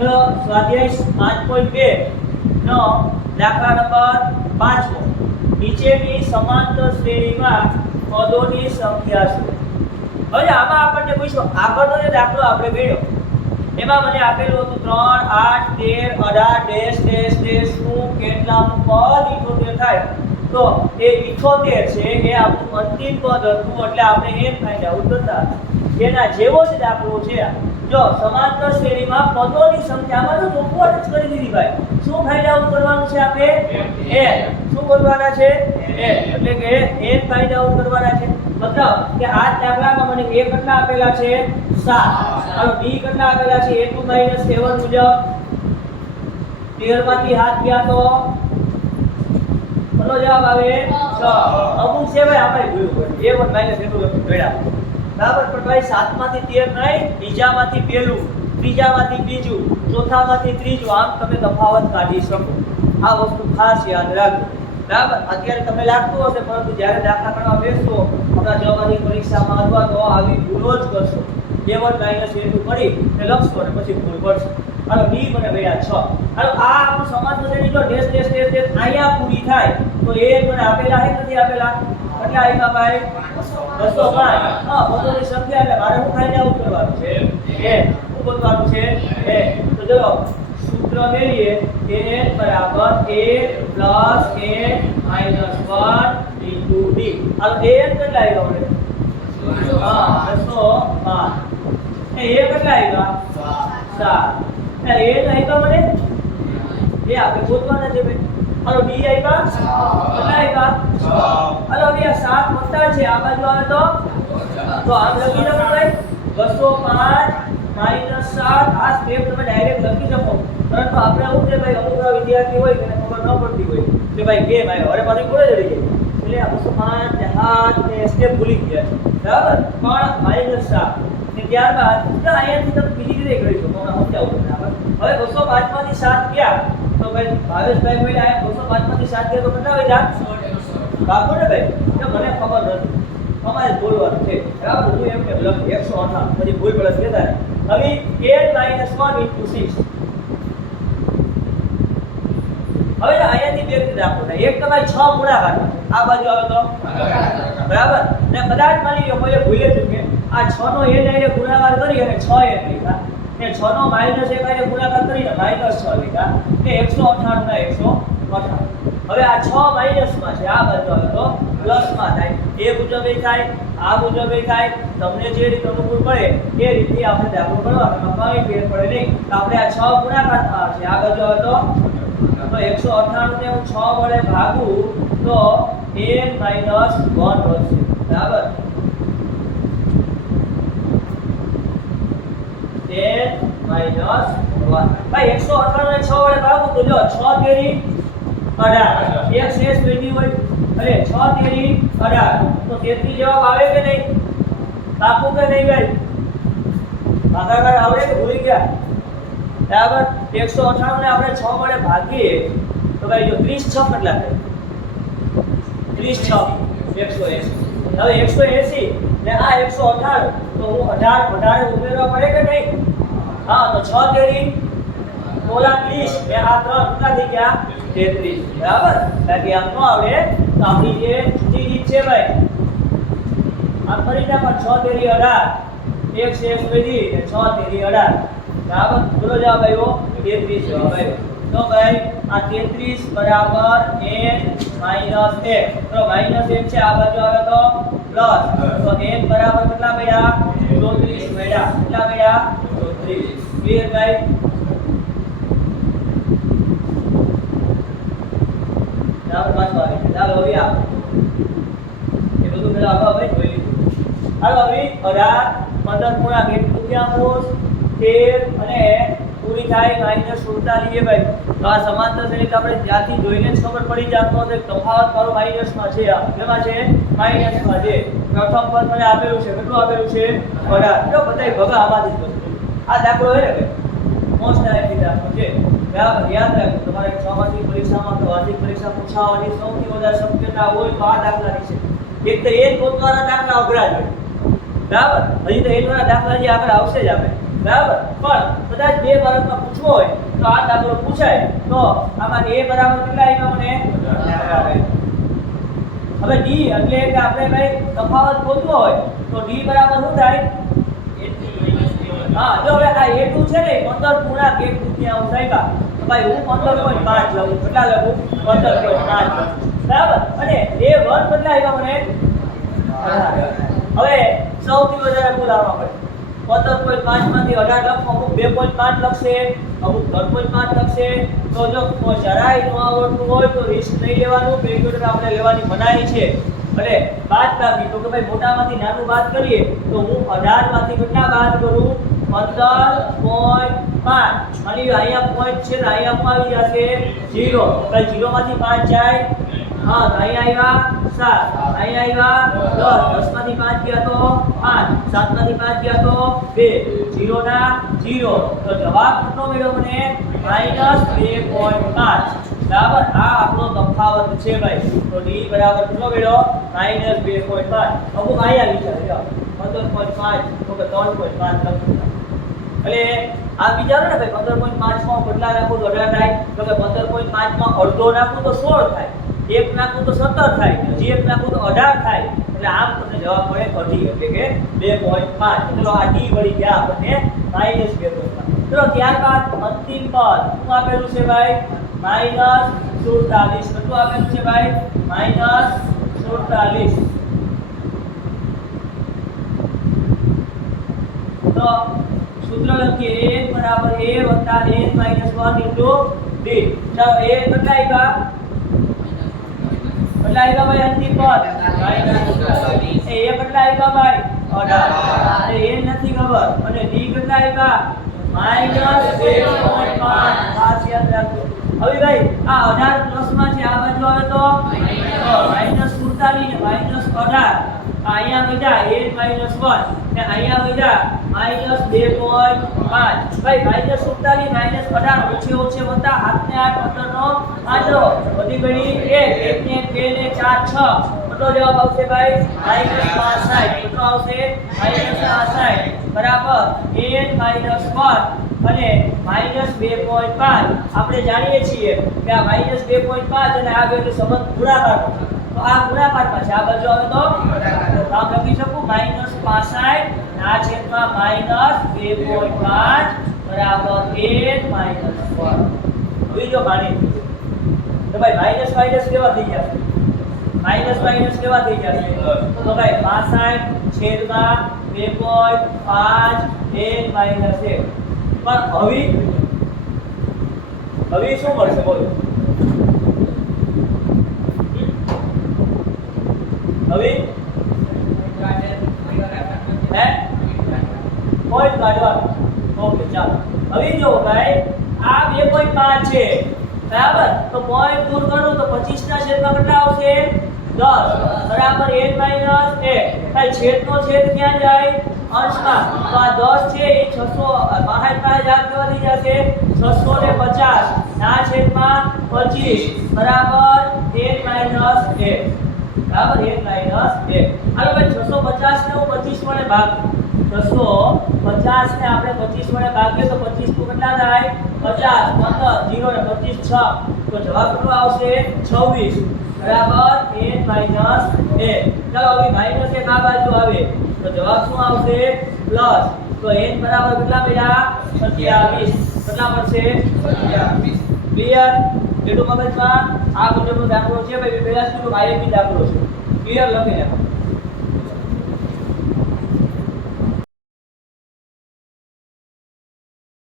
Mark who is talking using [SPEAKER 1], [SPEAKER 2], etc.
[SPEAKER 1] તો સ્વાધ્યાય પાંચ પોઈન્ટ બે, નો, દાખલા નંબર પાંચમો નીચેની સમાંતર શ્રેણીમાં પદોની સંખ્યા છે હવે આમાં આપણને પૂછ્યું આગળનો જે દાખલો આપણે મેળ્યો એમાં મને આપેલું હતું ત્રણ, આઠ, તેર, અઢાર, ડેશ ડેશ ડેશનું કેટલાનું પદ ઇઠોતેર થાય. તો એ ઇઠોતેર છે, એ આપણું અંતિમ પદ હતું, એટલે આપણે એમ ફાઇન્ડ આઉટ કરતા એના જેવો જ દાખલો છે આ. જો સમાંતર શ્રેણીમાં પદોની સંખ્યામાં તો ચોખવટ જ કરી દીધી ભાઈ. શું ફાઇન્ડ કરવાનું છે આપણે એ. શું કરવાના છે? એ. એટલે કે એ ફાઇન્ડ આઉટ કરવાના છે. મતલબ કે આ દાખલામાં મને એ કેટલા આપેલા છે? સાત. અને બી કેટલા આપેલા છે? a2 7 મુજબ. 13 માંથી હાથ ગયા તો? કેટલો જવાબ આવે? છ. અમુક છે ભાઈ આપણે ભૂલ પડી a1 a2 લખી ગળ્યા બરાબર? પણ ભાઈ 7 માંથી 13 નહીં, બીજામાંથી પહેલું, ત્રીજામાંથી બીજું, ચોથામાંથી ત્રીજું, આમ તમે તફાવત કાઢી શકો. આ વસ્તુ ખાસ યાદ રાખજો. બરાબર? અત્યારે તમને લાગતું હશે, પરંતુ જ્યારે દાખલા કરવા બેસશો આપણા જવાની પરીક્ષામાં અથવા તો આવી ભૂલો જ કરશો. a1 માઇનસ a2 કરી ને લખશો અને પછી ભૂલ પડશે હાલો, બી મને ભર્યા 6 હાલો, આ આપણું સમાજ શ્રેણી જો ડેશ ડેશ ડેશ ડેશ અહીંયા પૂરી થાય, તો એ મને આપેલા છે નથી આપેલા? કેટલા આવ્યા ભાઈ 205 હા પદોની સંખ્યા એટલે મારે હું ફાઇન્ડ આઉટ કરવાનું છે એ શું કરવાનું છે એ તો ચલો સૂત્ર મેળવીએ an બરાબર a plus a minus 1 into d હાલો an કેટલા આવ્યા આપણે હા 205 એ a કેટલા આવ્યા સાત એટલે એ જ આપ્યા મને એ આપણે ગોતવાના છે ભાઈ હાલો બી આવ્યા કેટલા આવ્યા હલો હવે સાત મોટા છે. આ બાજુ આવે તો? તો આમ લખી શકો ભાઈ બસો પાંચ માઇનસ સાત. આ સ્ટેપ તમે ડાયરેક્ટ લખી શકો. પરંતુ આપણે આવું છે ભાઈ, અમુક વિદ્યાર્થી હોય એને ખબર ન પડતી હોય. કે ભાઈ કેમ આવ્યો અરે પાછી કોને ચડી ગઈ? એટલે આ બસો પાંચ ને સાત ને સ્ટેપ ભૂલી ગયા છે. બરાબર? પણ માઇનસ સાત. ને ત્યારબાદ અહીંયાથી તમે બીજી રીતે કરી શકો. હમણાં સમજાવું હવે બસો પાંચમાંથી સાત ગયા તો ભાઈ ભાવેશભાઈ બોલ્યા આ બસો પાંચમાંથી સાત ગયા તો કેટલા વધ્યા બાપુ ને ભાઈ? મને ખબર નથી. અમારે બોલવાનું છે. બરાબર? હું એમ કે લખ, એકસો અઠાવન પછી ભૂલ તો કહેતા નહીં. હવે eight minus one into six હવે અહીંયાથી બે રીતે રાખો. એક તમારે છ ગુણાકાર આ બાજુ આવે તો? બરાબર? ને કદાચ માની લો કોઈ ભૂલે છે કે આ છ નો એ ગુણાકાર કરી અને છ એ લીધા ને 6 નો માઇનસ 1 આને ગુણાકાર કરીને માઇનસ 6 લીધા. ને એકસો અઠાણું ના એકસો અઠાણું. હવે આ છ માઇનસમાં છે, આ બધો તો પ્લસમાં થાય. એ મુજબ થાય, આ મુજબ થાય. તમને જે રીતે અનુકૂળ પડે, એ રીતે આપણે દાખલો કરવાનો. એમાં કંઈ ફેર પડે નહીં. તો આપણે આ છ ગુણાકાર, આ છે, આ બાજુ તો તો એકસો અઠ્ઠાણું ને હું છ વડે ભાગું, તો n માઇનસ વન વધશે. બરાબર n માઇનસ વન ભાઈ એકસો અઠ્ઠાણું ને છ વડે ભાગું તો જો છ તેરી અઢાર એક શેષ પેટી હોય અરે છ તેરી અઢાર તો તેત્રીસ જવાબ આવે કે નહીં પાકું કે નહીં ભાઈ ભાગાકાર આવડે ભૂલી ગયા બરાબર એકસો અઠાણું ને આપણે છ વડે ભાગીએ તો ભાઈ જો ત્રીસ છ કેટલા થાય ત્રીસ છ એકસો એસી હવે એકસો એસી ને આ એકસો અઢાર તો હું અઢાર અઢારે ઉમેરવા પડે કે નહીં? હા, તો છ તેરી. ઓલા ત્રીસ. ને આ ત્રણ કેટલા થઈ ગયા. તેત્રીસ. બરાબર? બાકી આમ ન આવે તો આપણી જે જુદી રીત છે ભાઈ આમ ફરી પણ છ તેરી અઢાર. એક છે એક ને છ તેરી અઢાર. બરાબર? બોલો જવાબ આવ્યો. તેત્રીસ જવાબ આવ્યો. તો ભાઈ, આ તેત્રીસ બરાબર n માઇનસ એક. તો માઇનસ એક છે, આ બાજુ આવે તો પ્લસ. તો n બરાબર કેટલા મળ્યા? ચોત્રીસ મળ્યા. કેટલા મળ્યા? ચોત્રીસ ક્લિયર ભાઈ બરાબર પાછો આવે ચાલો હવે આવો એ બધું પેલા ભાઈ જોઈ લીધું. હાલો હવે અઢાર, પંદર પૂર્ણાંક એક તૃતીયાંશ તેર અને પૂરી થાય માઇનસ સુડતાલીસ. ભાઈ, તો આ સમાંતર શ્રેણી આપણે ત્યાંથી જોઈને જ ખબર પડી જાતો હતો તફાવત મારો માઇનસમાં છે. આ કેમાં છે? માઇનસમાં છે. પ્રથમ પદ મને આપેલું છે. કેટલું આપેલું છે? અઢાર. બધાય ભગા આમાંથી જ આ દાખલો હે ને મોસ્ટ આઈપી દાખલો છે. બરાબર? યાદ રાખો તમારે છ પરીક્ષામાં કે વાર્ષિક પરીક્ષા પૂછાવાની સૌથી વધારે શક્યતા હોય તો આ દાખલાની છે. એક તો એ જ ગોતવાના દાખલા અઘરા છે. બરાબર? હજી તો એ વાળા દાખલા જે આગળ આવશે જ આપણે બરાબર? પણ કદાચ બે વર્ગમાં પૂછવો હોય તો આ દાખલો પૂછાય તો આમાં એ બરાબર કેટલા આવ્યા મને? હવે ડી એટલે કે આપણે ભાઈ તફાવત ગોતવો હોય તો ડી બરાબર શું થાય? હા, જો હવે આ a2 છે ને 15 પૂર્ણાંક એક તૃતીયાંશ આવ્યા તો ભાઈ હું 15.5 લઉં, કેટલા લઉં? 15.5 લઉં. બરાબર? અને a1 કેટલા આવ્યા મને? હવે સૌથી વધારે બોલાવવા પડે. પંદર પોઈન્ટ પાંચ અઢાર લખો, અમુક બે પોઈન્ટ પાંચ લખશે, અમુક ત્રણ પોઈન્ટ પાંચ લખશે. તો જો જરાય ન આવડતું હોય તો રિસ્ક નહીં લેવાનું. આપણે લેવાની મનાઈ છે. અને બાદ બાકી કે ભાઈ મોટામાંથી નાનું બાદ કરીએ, તો હું અઢારમાંથી કેટલા બાદ કરું? પંદર પોઈન્ટ પાંચ. અને અહીંયા પોઈન્ટ છે અહીંયા આવી જશે ઝીરો એટલે ઝીરોમાંથી પાંચ જાય હા અહીંયા આવ્યા સાત. અહીંયા આવ્યા દસ. દસમાંથી પાંચ ગયા તો પાંચ. સાતમાંથી પાંચ ગયા તો બે. ઝીરોના ઝીરો તો જવાબ કેટલો મળ્યો મને? માઇનસ બે પોઈન્ટ પાંચ. બરાબર? આ આપણો તફાવત છે ભાઈ. તો ડી બરાબર કેટલો મળ્યો? માઇનસ બે પોઈન્ટ પાંચ. અમુક અહીંયા વિચાર પંદર પોઈન્ટ પાંચ. તો કે ત્રણ પોઈન્ટ પાંચ એટલે આ વિચારો ને ભાઈ, પંદર પોઈન્ટ પાંચમાં કેટલા નાખું તો અઢાર થાય. તો કે પંદર પોઈન્ટ પાંચમાં અડધો નાખું તો સોળ થાય. એક નાખું તો સત્તર થાય. હજી એક નાખું તો અઢાર થાય. એટલે આમ તમને જવાબ મળે અઢી, એટલે કે બે પોઈન્ટ પાંચ. ચલો, આ ડી વળી ગયા આપણને માઇનસ બે પોઈન્ટ ચલો, ત્યારબાદ અંતિમ પદ શું આપેલું છે ભાઈ? માઇનસ સુડતાલીસ. કેટલું આપેલું છે ભાઈ? માઇનસ સુડતાલીસ. તો સૂત્ર લખીએ a બરાબર a વત્તા n માઇનસ 1 ઇન્ટુ d. ચાલો a કેટલા આવ્યા ભાઈ અંતિમ પદ એ આવ્યા ભાઈ? 18 અને n નથી ખબર. અને d માઇનસ 2.5 ખાસ યાદ રાખજો. હવે ભાઈ આ 18 પ્લસમાં છે આ બાજુ આવે તો? માઇનસ 47 ને માઇનસ 18 અહીંયા વધ્યા a માઇનસ 1 ને અહીંયા વધ્યા માઇનસ 2.5 ભાઈ માઇનસ 47 માઇનસ 18 ઓછે ઓછે વત્તા 8 ને 8 15 નો આંકડો બધી ગણી 1 1 ને 2 ને 4 6 કેટલો જવાબ આવશે ભાઈ માઇનસ 65 કેટલો આવશે માઇનસ 65 બરાબર a માઇનસ 1 અને માઇનસ 2.5 આપણે જાણીએ છીએ કે આ માઇનસ બે પોઈન્ટ પાંચ અને આ બે સંબંધ ગુણાકારનો તો આ ગુણાકારમાં છે. આ બાજુ આવે તો? લખી શકું? માઇનસ 65 આ છેદમાં માઇનસ 2.5 બરાબર 8 માઇનસ 1 હવે જો માની તો ભાઈ માઇનસ માઇનસ કેવા થઈ ગયા માઇનસ માઇનસ કેવા થઈ ગયા તો ભાઈ 65 છેદમાં 2.5 8 માઇનસ 1 પણ હવે હવે શું મળશે બોલો? હવે હે પોઈન્ટ કાઢવાનો ઓકે ચાલો હવે જો ભાઈ, આ 2.5 છે. બરાબર? તો પોઈન્ટ દૂર કરું તો 25 ના છેદમાં કેટલા આવશે? 10 બરાબર 8 માઇનસ 1 ભાઈ, છેદનો છેદ ક્યાં જાય? અંશમાં. તો આ 10 છે, એ 600 બહાર પાસે જાગ કેવા જશે. 650 ના છેદમાં 25 બરાબર 8 માઇનસ 1 બરાબર 8 માઇનસ 1 હવે ભાઈ 650 ને હું 25 વડે ભાગ. 650 ને આપણે 25 વડે ભાગીએ તો 25 તો કેટલા થાય 50 15 0 ને પચીસ છ તો જવાબ કેટલો આવશે 26 બરાબર 8 માઇનસ 1 ચાલો હવે માઇનસ એક આ બાજુ આવે તો જવાબ શું આવશે પ્લસ તો એન બરાબર કેટલા મળ્યા 27 કેટલા પડશે સત્યાવીસ ક્લિયર એટલું મગજમાં આ મુજબનો દાખલો છે ભાઈ પહેલા શું આઈએમપી દાખલો છે ક્લિયર લખી નાખો